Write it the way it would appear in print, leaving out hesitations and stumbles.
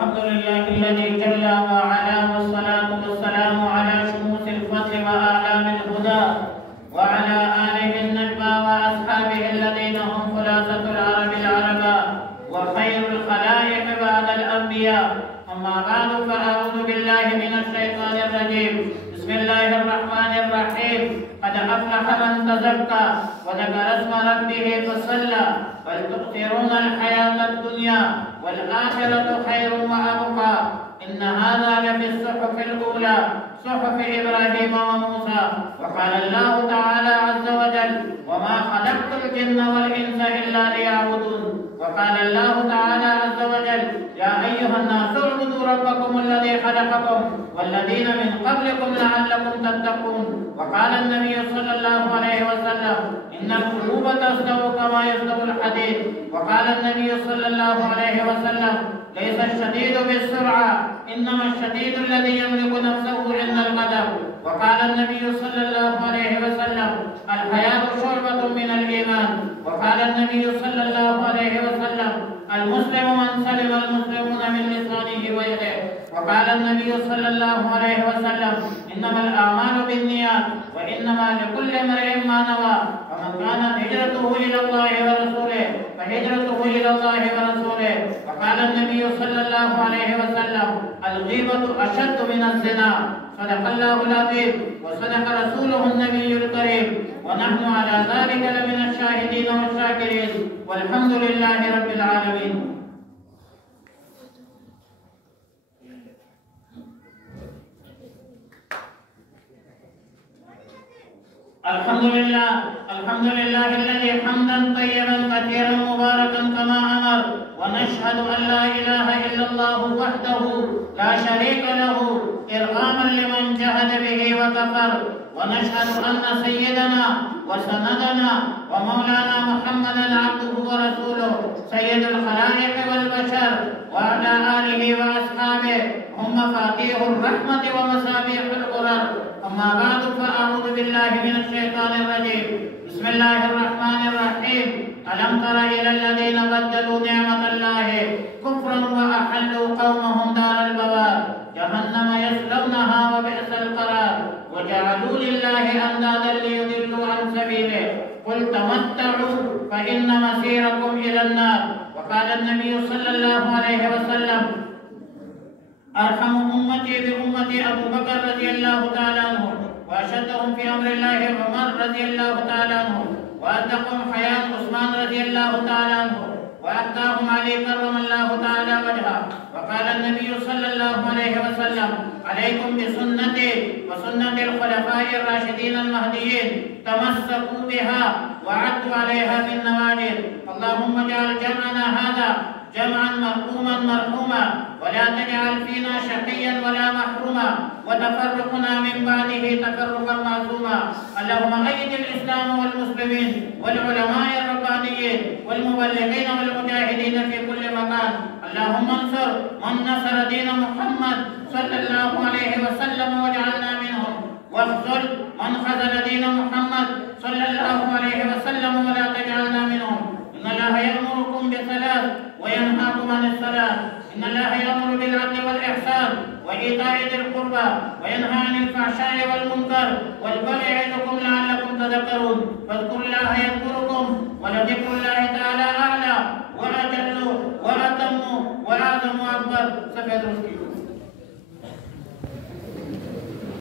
الحمد لله الذي جل وعلا، والصلاة والسلام على شموس الفضل وأعلام الهدى، وعلى آله النجبى وأصحابه الذين هم خلاصة العرب العربا وخير الخلائق بعد الأنبياء. أما بعد، فأعوذ بالله من الشيطان الرجيم. بسم الله الرحمن الرحيم. قد أفلح من تزكى وذكر اسم ربه فصلى، بل تؤثرون الحياة الدنيا والآخرة خير وأبقى، إن هذا لفي الصحف الأولى صحف إبراهيم وموسى. وقال الله تعالى عز وجل: وما خلقت الجن والإنس إلا ليعبدون. وقال الله تعالى عز وجل: يا أيها الناس اعبدوا ربكم الذي خلقكم والذين من قبلكم لعلكم تتقون. وقال النبي صلى الله عليه وسلم: إن القلوب تستوي كما يستوي الحديد. وقال النبي صلى الله عليه وسلم: ليس الشديد بالسرعة، إنما الشديد الذي يملك نفسه عند الغضب. وقال النبي صلى الله عليه وسلم: الحياء شعبة من الإيمان. وقال النبي صلى الله عليه وسلم: المسلم من سلم المسلمون من لسانه ويده. وقال النبي صلى الله عليه وسلم: إنما الأعمال بالنيات وإنما لكل امرئ ما نوى، ومن كانت هجرته إلى الله ورسوله فهجرته إلى الله ورسوله. وقال النبي صلى الله عليه وسلم: الغيبة أشد من الزنا. صدق الله العظيم وصدق رسوله النبي الكريم، ونحن على ذلك لمن الشاهدين والشاكرين، والحمد لله رب العالمين. الحمد لله الذي حمدا طيبا كثيرا مباركا كما امر، ونشهد ان لا اله الا الله وحده لا شريك له ارغاما لمن جهد به وكفر. ونشهد ان سيدنا وسندنا ومولانا محمدا عبده ورسوله سيد الخلائق والبشر، وعلى اله واصحابه هم مفاتيح الرحمه ومصابيح الغرر. أما بعد، فأعوذ بالله من الشيطان الرجيم. بسم الله الرحمن الرحيم. ألم تر إلى الذين بدلوا نعمة الله كفرا وأحلوا قومهم دار البوار جهنم يصلونها وبئس القرار وجعلوا لله أندادا ليضلوا عن سبيله قل تمتعوا فإن مسيركم إلى النار. وقال النبي صلى الله عليه وسلم: أرحم أمتي بأمتي أبو بكر رضي الله تعالى عنه، وأشدهم في أمر الله عمر رضي الله تعالى عنه، وأتقهم حياة عثمان رضي الله تعالى عنه، وأتقاهم علي كرم الله تعالى وجهه. وقال النبي صلى الله عليه وسلم: عليكم بسنتي وسنة الخلفاء الراشدين المهديين، تمسكوا بها وعدوا عليها بالنواجذ. اللهم اجعل جمعنا هذا جمعا مرحوما مرحوما، ولا تجعل فينا شقيا ولا محروما، وتفرقنا من بعده تفرقا معصوما. اللهم أيد الإسلام والمسلمين والعلماء الربانيين والمبلغين والمجاهدين في كل مكان. اللهم انصر من نصر دين محمد صلى الله عليه وسلم واجعلنا منهم، واخذل من خذل دين محمد صلى الله عليه وسلم ولا تجعلنا منهم. إن الله يأمركم بثلاث وينهاكم عن الصلاة. إن الله يأمر بالعدل والإحسان وإيتاء ذي القربى وينهى عن الفحشاء والمنكر والبغي يعظكم لعلكم تذكرون. فاذكروا الله يذكركم، ولذكر الله تعالى أعلى وأجل وأتم وأعظم وأكبر.